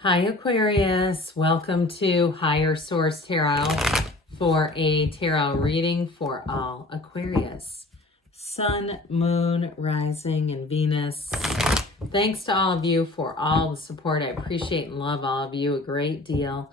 Hi Aquarius, welcome to Higher Source Tarot for a tarot reading for all Aquarius. Sun, Moon, Rising, and Venus. Thanks to all of you for all the support. I appreciate and love all of you a great deal.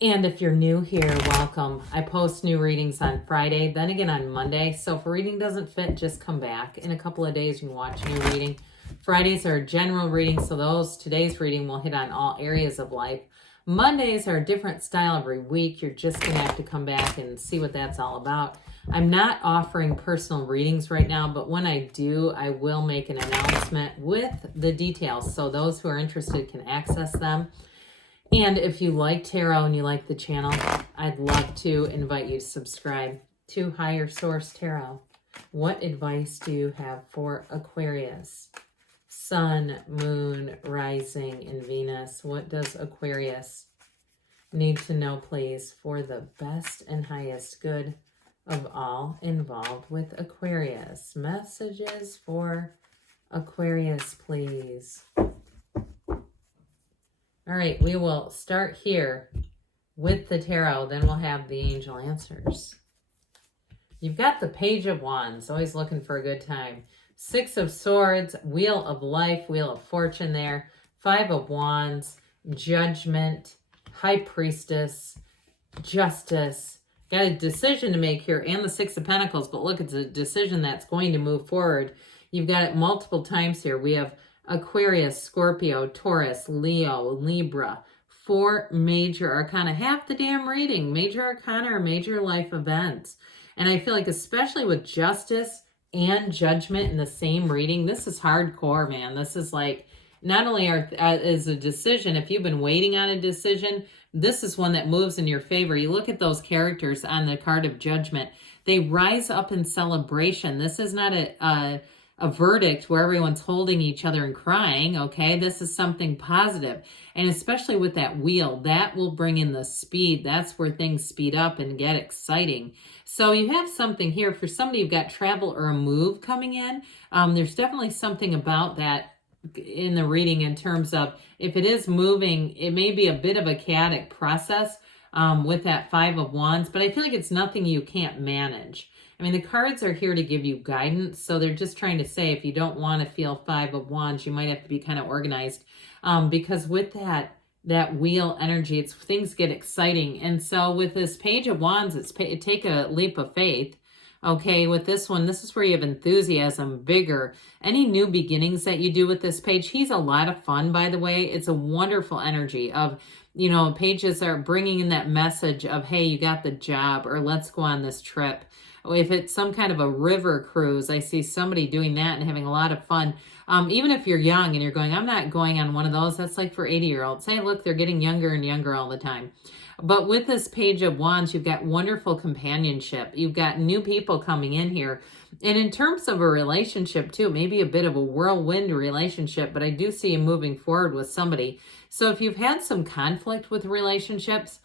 And if you're new here, welcome. I post new readings on Friday, then again on Monday. So if a reading doesn't fit, just come back. In a couple of days, you can watch a new reading. Fridays are general readings, so today's reading will hit on all areas of life. Mondays are a different style every week. You're just going to have to come back and see what that's all about. I'm not offering personal readings right now, but when I do, I will make an announcement with the details, so those who are interested can access them. And if you like tarot and you like the channel, I'd love to invite you to subscribe to Higher Source Tarot. What advice do you have for Aquarius? Sun, Moon, Rising, and Venus. What does Aquarius need to know, please, for the best and highest good of all involved with Aquarius? Messages for Aquarius, please. All right, we will start here with the tarot, then we'll have the angel answers. You've got the Page of Wands, always looking for a good time. Six of Swords, Wheel of Life, Wheel of Fortune there. Five of Wands, Judgment, High Priestess, Justice. Got a decision to make here, and the Six of Pentacles, but look, it's a decision that's going to move forward. You've got it multiple times here. We have Aquarius, Scorpio, Taurus, Leo, Libra. Four major arcana, half the damn reading. Major arcana are major life events. And I feel like especially with Justice and Judgment in the same reading, this is hardcore, man. This is like, not only is a decision, if you've been waiting on a decision, this is one that moves in your favor. You look at those characters on the card of Judgment. They rise up in celebration. This is not a verdict where everyone's holding each other and crying, okay? This is something positive. And especially with that wheel, that will bring in the speed. That's where things speed up and get exciting. So you have something here for somebody who've got travel or a move coming in. There's definitely something about that in the reading in terms of if it is moving, it may be a bit of a chaotic process with that Five of Wands, but I feel like it's nothing you can't manage. I mean, the cards are here to give you guidance, so they're just trying to say if you don't want to feel Five of Wands, you might have to be kind of organized because with that wheel energy, things get exciting. And so with this Page of Wands, take a leap of faith. Okay, with this one, this is where you have enthusiasm, vigor, any new beginnings that you do with this page. He's a lot of fun, by the way. It's a wonderful energy of, you know, pages are bringing in that message of, hey, you got the job, or let's go on this trip. If it's some kind of a river cruise, I see somebody doing that and having a lot of fun. Even if you're young and you're going, I'm not going on one of those. That's like for 80-year-olds. Hey, look, they're getting younger and younger all the time. But with this Page of Wands, you've got wonderful companionship. You've got new people coming in here. And in terms of a relationship too, maybe a bit of a whirlwind relationship, but I do see you moving forward with somebody. So if you've had some conflict with relationships,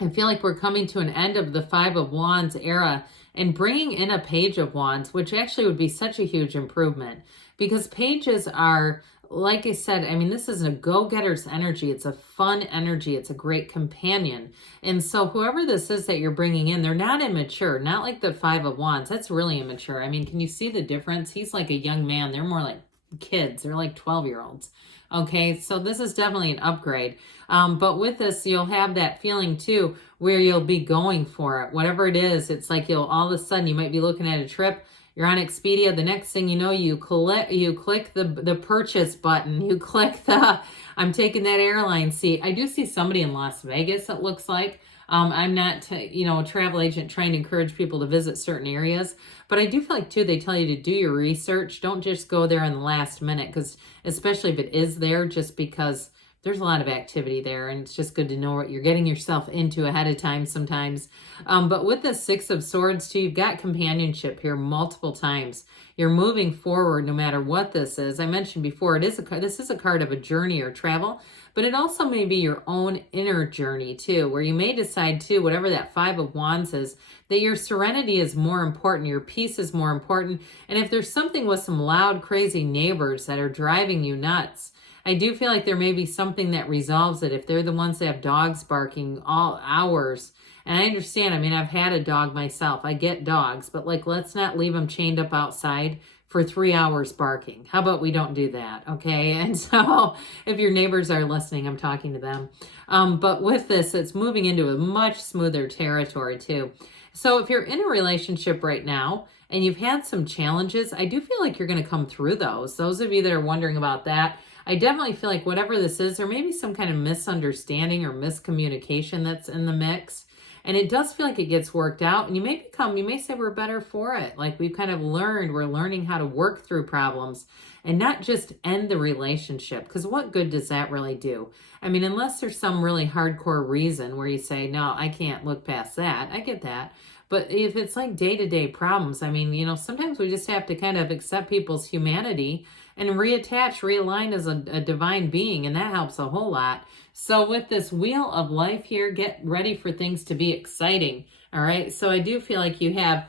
I feel like we're coming to an end of the Five of Wands era and bringing in a Page of Wands, which actually would be such a huge improvement because pages are, like I said, I mean, this is a go-getter's energy. It's a fun energy. It's a great companion. And so whoever this is that you're bringing in, they're not immature, not like the Five of Wands. That's really immature. I mean, can you see the difference? He's like a young man. They're more like kids. They're like 12-year-olds. Okay, so this is definitely an upgrade. But with this, you'll have that feeling too, where you'll be going for it. Whatever it is, it's like all of a sudden, you might be looking at a trip. You're on Expedia. The next thing you know, you click the purchase button. You click the, I'm taking that airline seat. I do see somebody in Las Vegas, it looks like. I'm not, a travel agent trying to encourage people to visit certain areas, but I do feel like too, they tell you to do your research. Don't just go there in the last minute, because especially if it is there, just because there's a lot of activity there, and it's just good to know what you're getting yourself into ahead of time sometimes. But with the Six of Swords too, you've got companionship here multiple times. You're moving forward no matter what this is. I mentioned before, this is a card of a journey or travel, but it also may be your own inner journey too, where you may decide too, whatever that Five of Wands is, that your serenity is more important, your peace is more important. And if there's something with some loud, crazy neighbors that are driving you nuts, I do feel like there may be something that resolves it. If they're the ones that have dogs barking all hours, and I understand, I mean, I've had a dog myself. I get dogs, but like, let's not leave them chained up outside for 3 hours barking. How about we don't do that, okay? And so if your neighbors are listening, I'm talking to them. But with this, it's moving into a much smoother territory too. So if you're in a relationship right now and you've had some challenges, I do feel like you're going to come through those. Those of you that are wondering about that, I definitely feel like whatever this is, there may be some kind of misunderstanding or miscommunication that's in the mix. And it does feel like it gets worked out, and you may say we're better for it. Like we've kind of we're learning how to work through problems and not just end the relationship. Because what good does that really do? I mean, unless there's some really hardcore reason where you say, no, I can't look past that. I get that. But if it's like day-to-day problems, I mean, you know, sometimes we just have to kind of accept people's humanity and realign as a divine being, and that helps a whole lot. So with this wheel of life here, get ready for things to be exciting, all right? So I do feel like you have,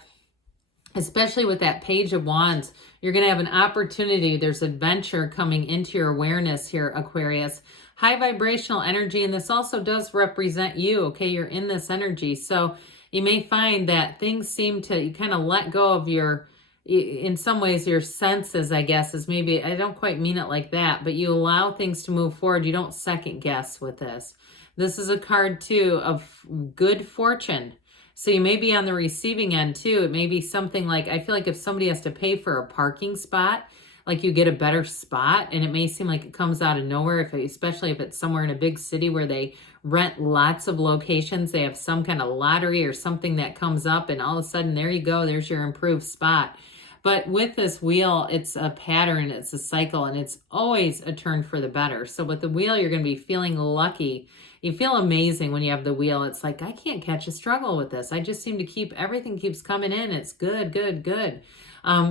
especially with that Page of Wands, you're going to have an opportunity. There's adventure coming into your awareness here, Aquarius. High vibrational energy, and this also does represent you, okay? You're in this energy. So you may find that things seem to, you kind of let go of your, in some ways, your senses, I guess, is maybe, I don't quite mean it like that, but you allow things to move forward. You don't second guess with this. This is a card, too, of good fortune. So you may be on the receiving end, too. It may be something like, I feel like if somebody has to pay for a parking spot, like you get a better spot, and it may seem like it comes out of nowhere, especially if it's somewhere in a big city where they rent lots of locations. They have some kind of lottery or something that comes up, and all of a sudden, there you go, there's your improved spot. But with this wheel, it's a pattern, it's a cycle, and it's always a turn for the better. So with the wheel, you're going to be feeling lucky. You feel amazing when you have the wheel. It's like, I can't catch a struggle with this. I just seem to everything keeps coming in. It's good, good, good.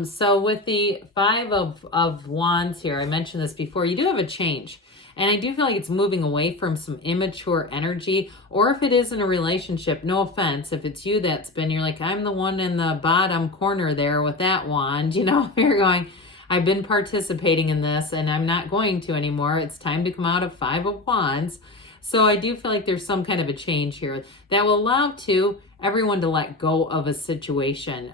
So with the Five of Wands here, I mentioned this before, you do have a change. And I do feel like it's moving away from some immature energy, or if it is in a relationship, no offense, if it's you you're like, I'm the one in the bottom corner there with that wand, you know, you're going, I've been participating in this and I'm not going to anymore. It's time to come out of Five of Wands. So I do feel like there's some kind of a change here that will allow everyone to let go of a situation.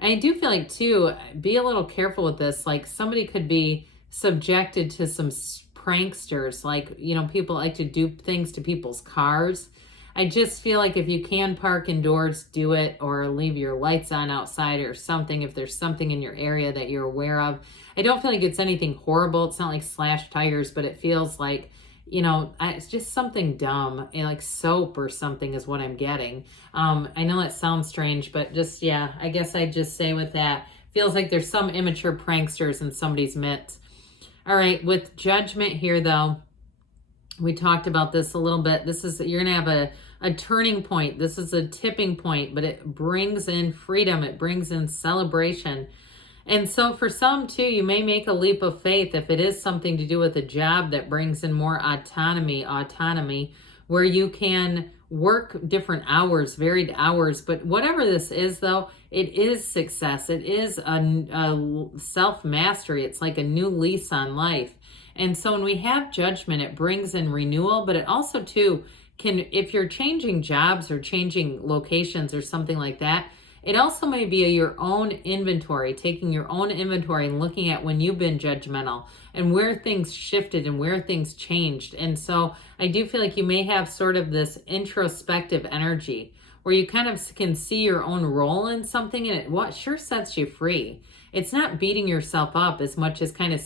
I do feel like too, be a little careful with this. Like somebody could be subjected to some pranksters, like, you know, people like to do things to people's cars. I just feel like if you can park indoors, do it, or leave your lights on outside or something, if there's something in your area that you're aware of. I don't feel like it's anything horrible. It's not like slashed tires, but it feels like, you know, it's just something dumb, like soap or something is what I'm getting. I know that sounds strange, but just, yeah, I guess I'd just say with that, feels like there's some immature pranksters in somebody's midst. All right, with Judgment here, though, we talked about this a little bit. You're going to have a turning point. This is a tipping point, but it brings in freedom. It brings in celebration. And so for some, too, you may make a leap of faith if it is something to do with a job that brings in more autonomy, where you can work different hours, varied hours. But whatever this is, though, it is success. It is a self-mastery. It's like a new lease on life. And so when we have Judgment, it brings in renewal, but it also, too, if you're changing jobs or changing locations or something like that, it also may be your own inventory, taking your own inventory and looking at when you've been judgmental and where things shifted and where things changed. And so I do feel like you may have sort of this introspective energy where you kind of can see your own role in something, and what sure sets you free. It's not beating yourself up as much as kind of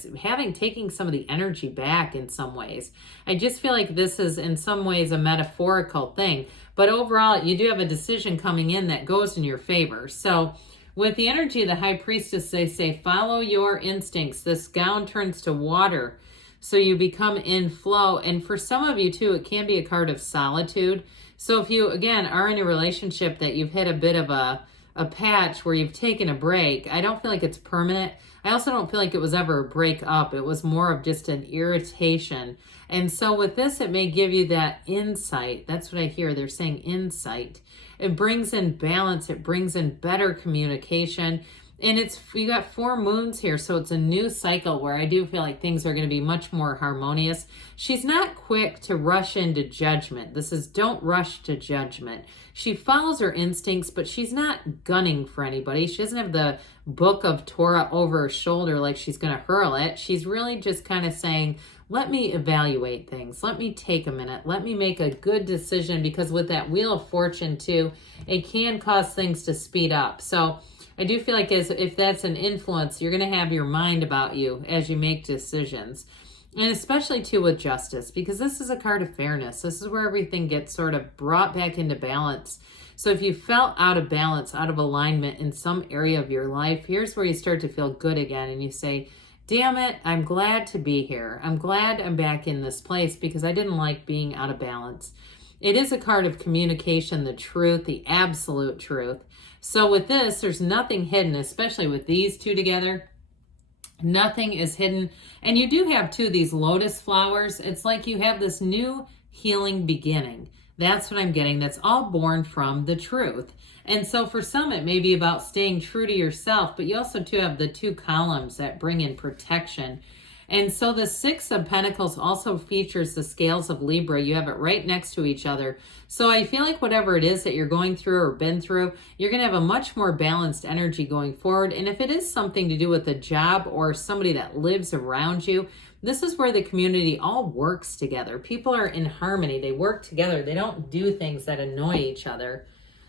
taking some of the energy back in some ways. I just feel like this is in some ways a metaphorical thing, but overall you do have a decision coming in that goes in your favor. So with the energy of the High Priestess, they say, follow your instincts. This gown turns to water, so you become in flow. And for some of you too, it can be a card of solitude. So if you, again, are in a relationship that you've hit a bit of a patch where you've taken a break, I don't feel like it's permanent. I also don't feel like it was ever a break up. It was more of just an irritation. And so with this, it may give you that insight. That's what I hear. They're saying insight. It brings in balance. It brings in better communication. And you got 4 moons here, so it's a new cycle where I do feel like things are going to be much more harmonious. She's not quick to rush into judgment. This is don't rush to judgment. She follows her instincts, but she's not gunning for anybody. She doesn't have the book of Torah over her shoulder like she's going to hurl it. She's really just kind of saying, let me evaluate things. Let me take a minute. Let me make a good decision, because with that Wheel of Fortune too, it can cause things to speed up. So I do feel like if that's an influence, you're going to have your mind about you as you make decisions. And especially too with justice, because this is a card of fairness. This is where everything gets sort of brought back into balance. So if you felt out of balance, out of alignment in some area of your life, here's where you start to feel good again. And you say, damn it, I'm glad to be here. I'm glad I'm back in this place because I didn't like being out of balance. It is a card of communication, the truth, the absolute truth. So with this, there's nothing hidden, especially with these two together. Nothing is hidden. And you do have too these lotus flowers. It's like you have this new healing beginning. That's what I'm getting. That's all born from the truth. And so for some, it may be about staying true to yourself, but you also too have the 2 columns that bring in protection. And so the 6 of Pentacles also features the scales of Libra. You have it right next to each other. So I feel like whatever it is that you're going through or been through, you're going to have a much more balanced energy going forward. And if it is something to do with a job or somebody that lives around you, this is where the community all works together. People are in harmony. They work together. They don't do things that annoy each other.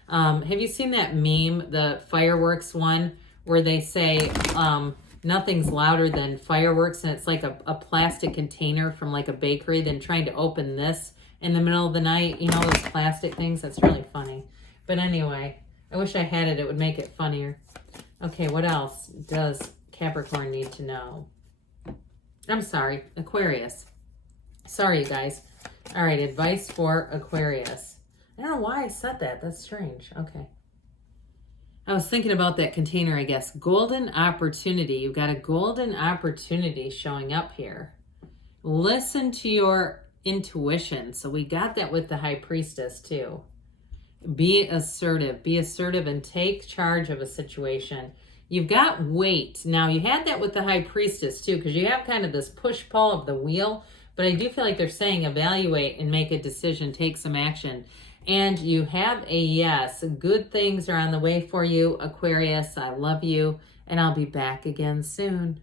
Have you seen that meme, the fireworks one, where they say, nothing's louder than fireworks, and it's like a plastic container from like a bakery, then trying to open this in the middle of the night, you know, those plastic things. That's really funny. But anyway, I wish I had it. It would make it funnier. Okay, what else does Capricorn need to know? I'm sorry, Aquarius. Sorry, you guys. All right, advice for Aquarius. I don't know why I said that. That's strange. Okay. I was thinking about that container, I guess. Golden opportunity. You've got a golden opportunity showing up here. Listen to your intuition. So we got that with the High Priestess too. Be assertive. Be assertive and take charge of a situation. You've got weight. Now, you had that with the High Priestess too, because you have kind of this push-pull of the wheel. But I do feel like they're saying evaluate and make a decision, take some action. And you have a yes. Good things are on the way for you, Aquarius. I love you, and I'll be back again soon.